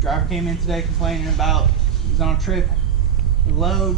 Driver came in today complaining about he's on a trip, the load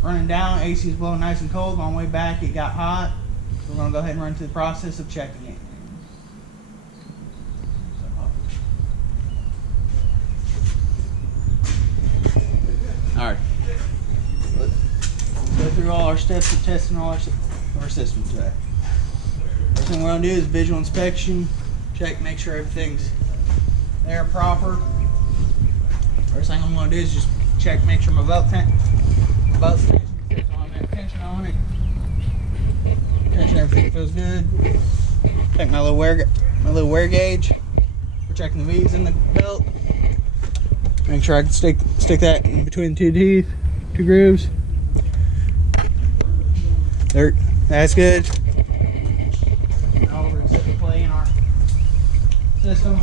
running down, AC is blowing nice and cold. On the way back it got hot. So we're going to go ahead and run through the process of checking it. Alright, let's go through all our steps of testing all our systems today. First thing we're going to do is visual inspection, check, make sure everything's there proper. First thing I'm going to do is just check, make sure my belt tension on it. Tension, everything feels good. Check my little wear gauge. We're checking the V's in the belt. Make sure I can stick that in between the two grooves. There, that's good. Now we're set to play in our system.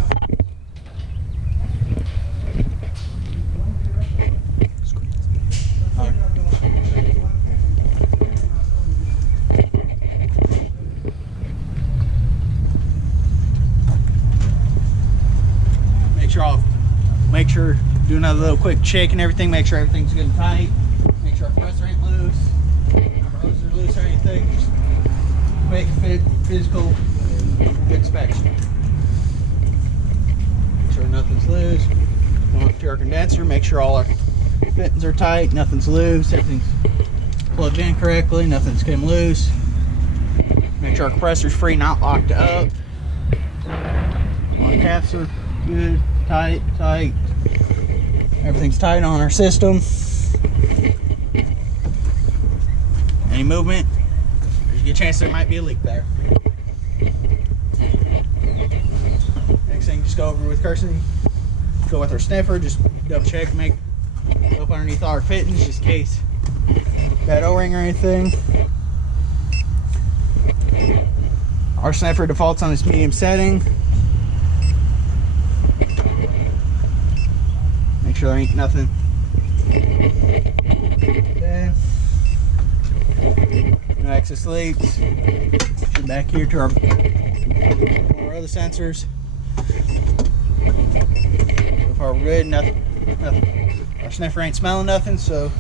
Make sure do another little quick check and everything. Make sure everything's good and tight. Make sure our compressor ain't loose. Our hoses are loose or anything. Just make a physical good inspection. Make sure nothing's loose. Going up to our condenser. Make sure all our fittings are tight. Nothing's loose. Everything's plugged in correctly. Nothing's come loose. Make sure our compressor's free, not locked up. Our caps are good. Tight. Everything's tight on our system. Any movement, there's a good chance there might be a leak there. Next thing, just go over with Kirsty. Go with our sniffer, just double check, go up underneath all our fittings just in case bad O-ring or anything. Our sniffer defaults on this medium setting. Make sure there ain't nothing. Okay. No excess leaks. Back here to our other sensors. So far we're good. Nothing. Our sniffer ain't smelling nothing, so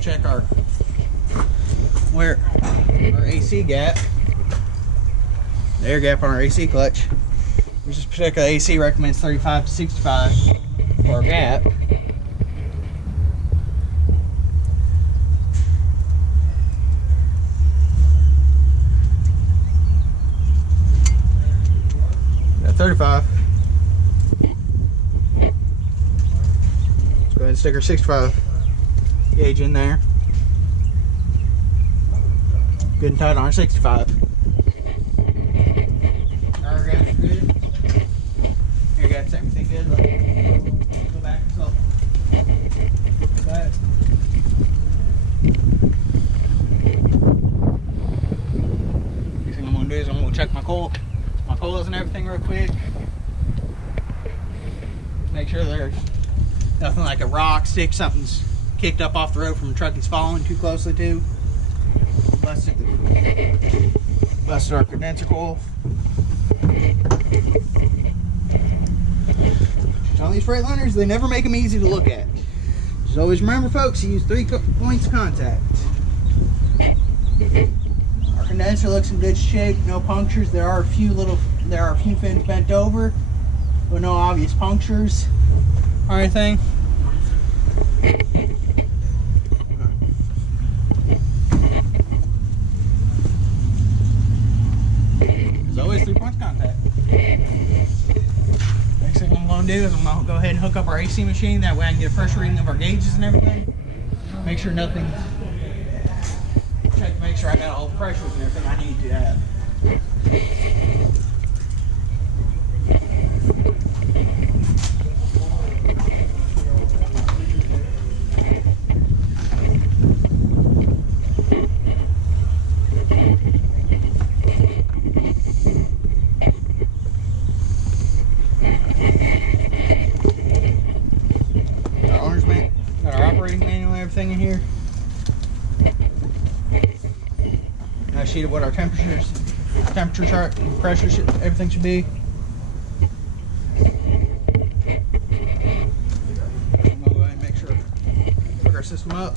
check our AC gap. The air gap on our AC clutch, which this particular AC recommends 35 to 65 for our gap. Got 35. Let's go ahead and stick our 65 gauge in there. Good and tight on our 65. Good. Here, got everything good. Go back and slow. Back. Next thing I'm gonna do is I'm gonna check my coils and everything real quick. Make sure there's nothing like a rock, stick, something's kicked up off the road from a truck he's following too closely to. Busted our condenser coil. On these Freightliners, they never make them easy to look at. Just always remember, folks, you use 3 points of contact. Our condenser looks in good shape, no punctures. There are a few fins bent over, but no obvious punctures or anything. There's always 3 points of contact. Next thing I'm going to do is I'm going to go ahead and hook up our AC machine. That way I can get a pressure reading of our gauges and everything. Make sure nothing. Check to make sure I got all the pressures and everything I need to have. Got our operating manual and everything in here. a sheet of what our temperature chart, pressure, everything should be. I'm gonna go ahead and make sure hook our system up.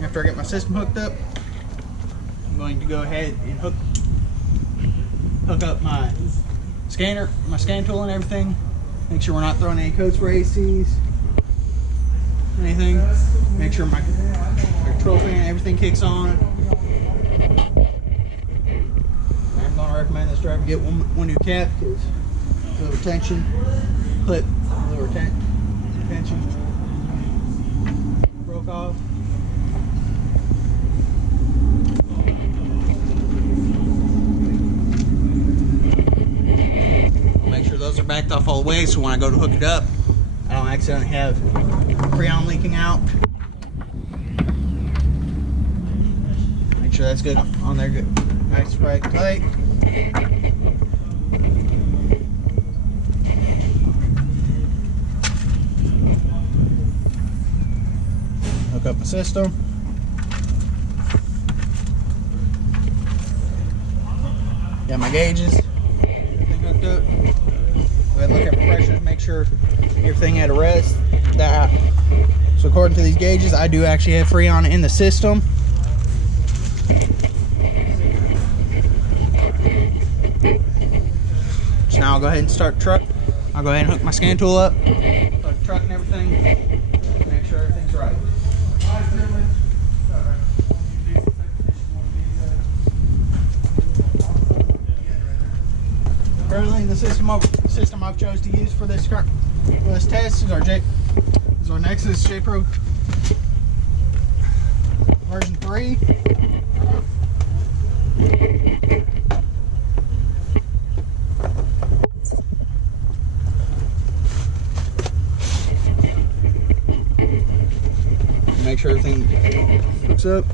After I get my system hooked up, I'm going to go ahead and hook up my scanner, my scan tool and everything. Make sure we're not throwing any codes for ACs, anything. Make sure my control fan, everything kicks on. I'm going to recommend this driver get one new cap because the retention clip, the retention broke off. Make sure those are backed off all the way so when I go to hook it up, I don't accidentally have Freon leaking out. Make sure that's good on there, good, nice, right, tight. Hook up the system. Got my gauges. Everything hooked up. Go ahead and look at my pressures, make sure everything at a rest. So according to these gauges, I do actually have Freon in the system. So now I'll go ahead and start the truck. I'll go ahead and hook my scan tool up, start the truck and everything, make sure everything's right. Currently, the system I've chose to use for this test is our Nexus GOPR version 3. Make sure everything hooks up.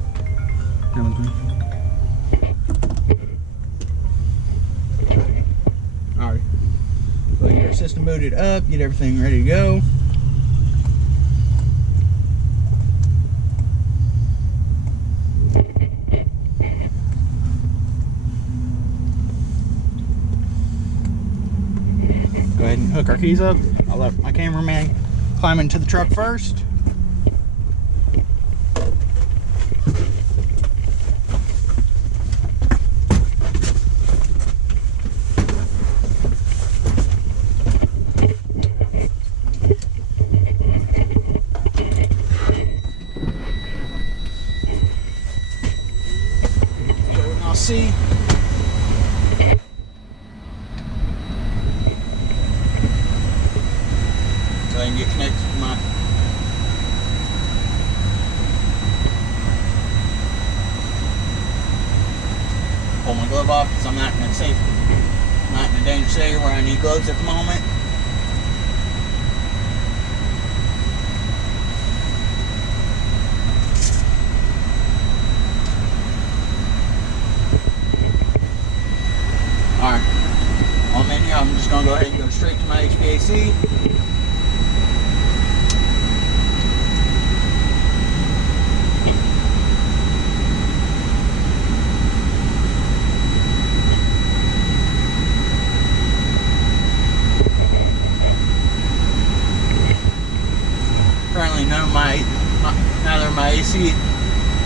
Alright. So get our system booted up, get everything ready to go. Go ahead and hook our keys up. I'll let my cameraman climb into the truck first. See, so I can get connected to my pull my glove off because I'm not in a dangerous area where I need gloves at the moment. Alright, on menu, I'm just going to go ahead and go straight to my HVAC. Currently, neither of my AC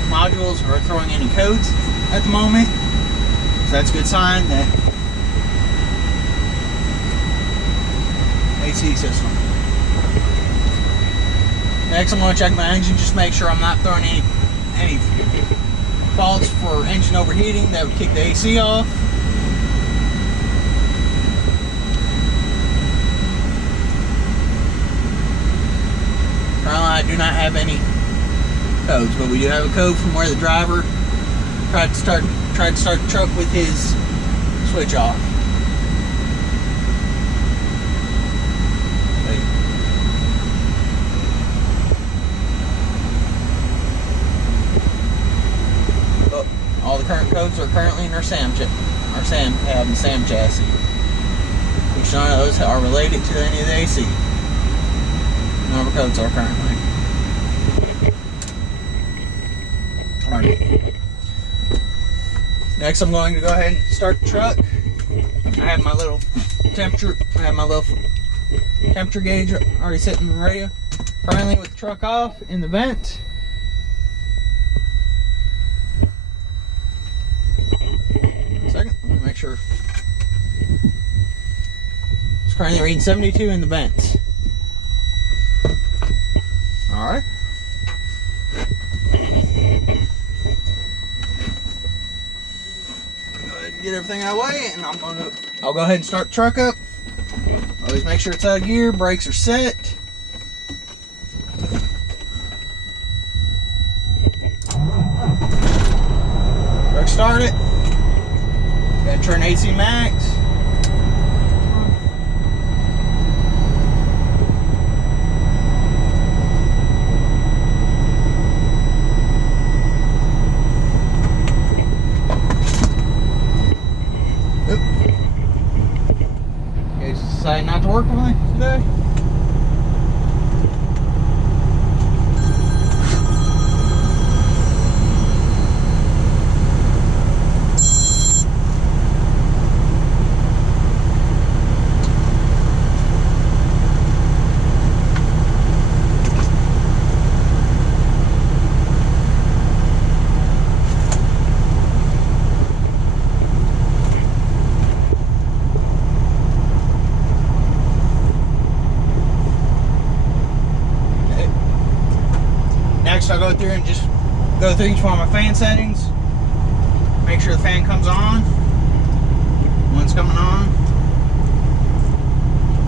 modules are throwing any codes at the moment. So that's a good sign that AC system. Next, I'm going to check my engine, just make sure I'm not throwing any faults for engine overheating that would kick the AC off. Currently, I do not have any codes, but we do have a code from where the driver tried to start the truck with his switch off. All the current codes are currently in our SAM cab and SAM chassis, which none of those are related to any of the AC. None of our codes are currently. Next, I'm going to go ahead and start the truck. I have my little temperature gauge already sitting in the radio. Currently with the truck off in the vent. Second, let me make sure. It's currently reading 72 in the vent. Alright. Go ahead and get everything out of the way, and I'll go ahead and start the truck up. Always make sure it's out of gear, brakes are set. Truck started. Gotta turn AC max. Decided not to work with me today. Next, I'll go through and just go through each one of my fan settings. Make sure the fan comes on. One's coming on.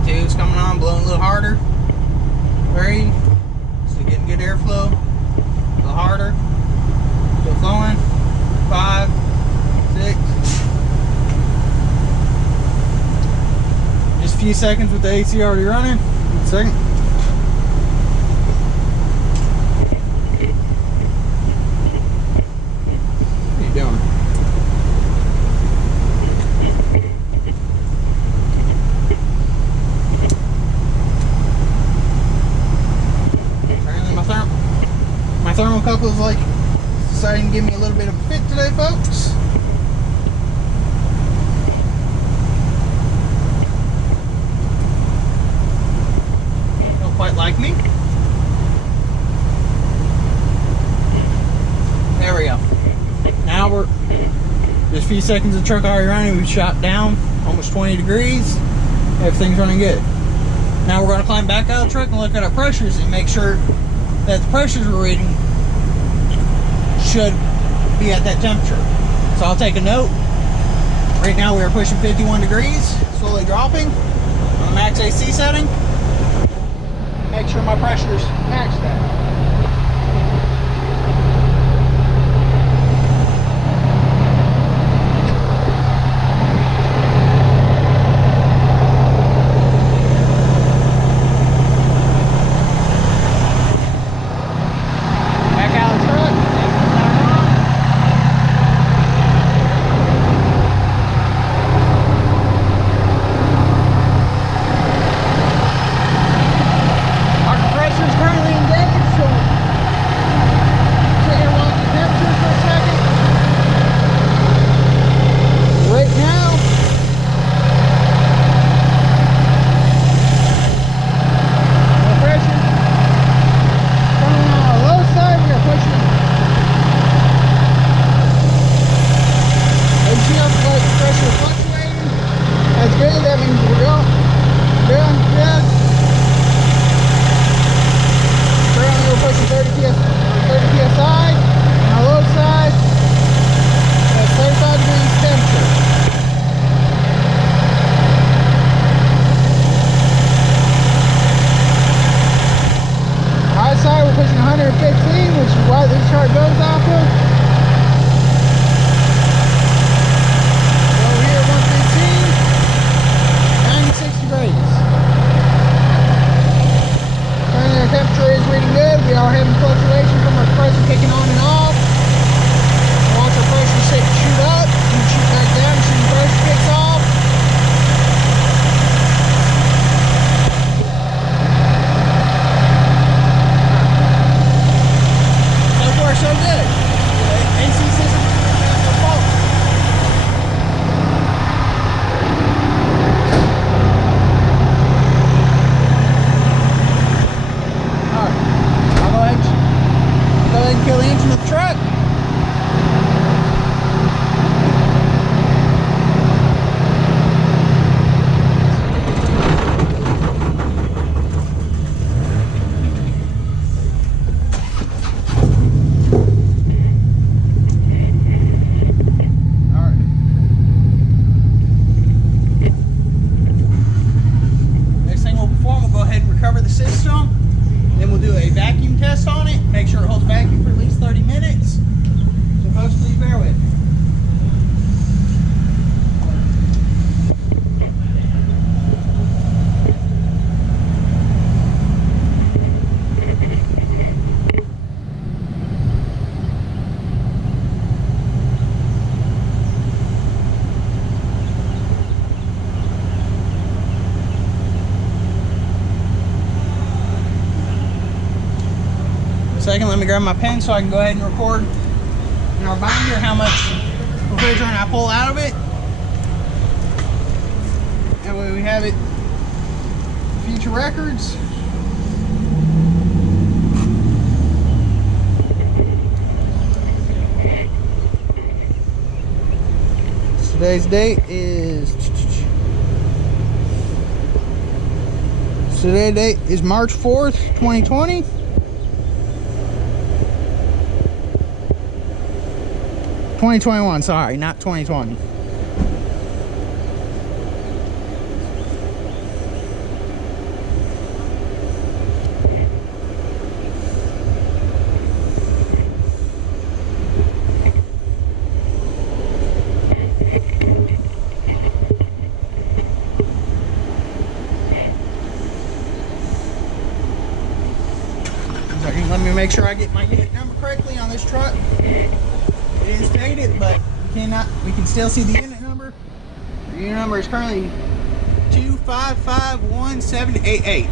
Two's coming on, blowing a little harder. 3, still getting good airflow. A little harder. Still flowing. 5, 6. Just a few seconds with the AC already running. One second. Doing. Apparently my thermocouple is like deciding to give me a little bit of a fit today, folks. Don't quite like me. There we go. Now we're just a few seconds of the truck already running. We've shot down almost 20 degrees. Everything's running good. Now we're going to climb back out of the truck and look at our pressures and make sure that the pressures we're reading should be at that temperature. So I'll take a note. Right now we are pushing 51 degrees, slowly dropping on the max AC setting. Make sure my pressures match that. So the truck. Cover the system, then we'll do a vacuum test on it, make sure it holds vacuum for at least 30 minutes. So folks, please bear with me. Second, let me grab my pen so I can go ahead and record in our binder how much refrigerant I pull out of it. That way we have it for future records. Today's date is March 4th, 2020. 2021, sorry, not 2020. Let me make sure I get my unit number correctly on this truck. It is faded, but we can still see the unit number. The unit number is currently 2551788.